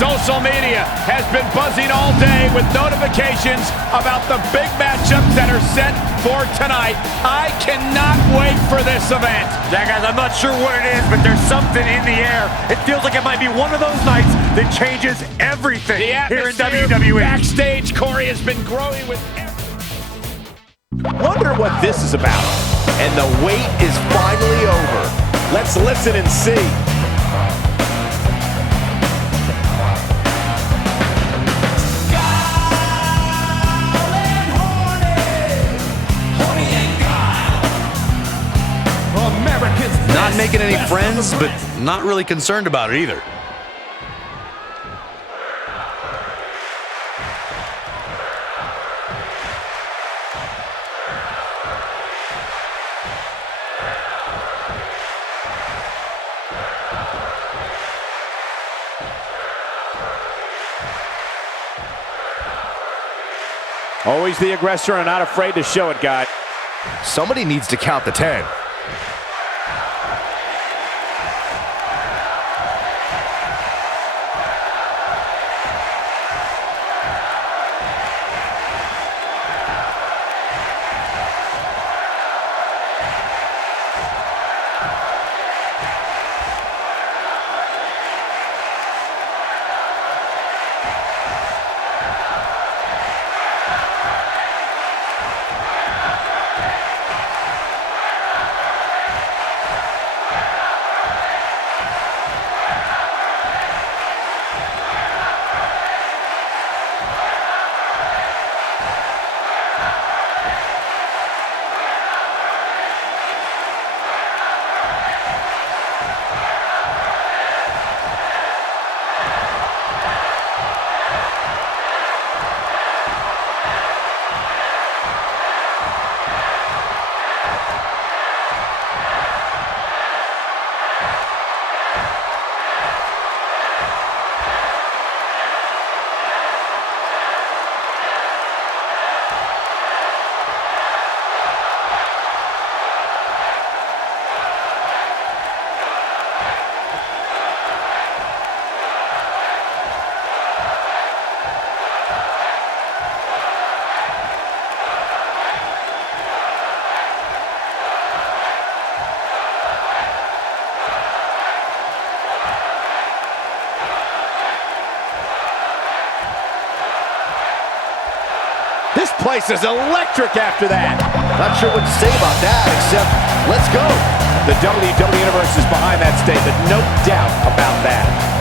Social media has been buzzing all day with notifications about the big matchups that are set for tonight. I cannot wait for this event. Yeah, guys, I'm not sure what it is, but there's something in the air. It feels like it might be one of those nights that changes everything here in WWE. Backstage, Corey, has been growing with Wonder what this is about. And the wait is finally over. Let's listen and see. Not making any friends, but not really concerned about it either. Always the aggressor and not afraid to show it, guy. Somebody needs to count the 10. This place is electric after that. Not sure what to say about that, except let's go. The WWE Universe is behind that statement, no doubt about that.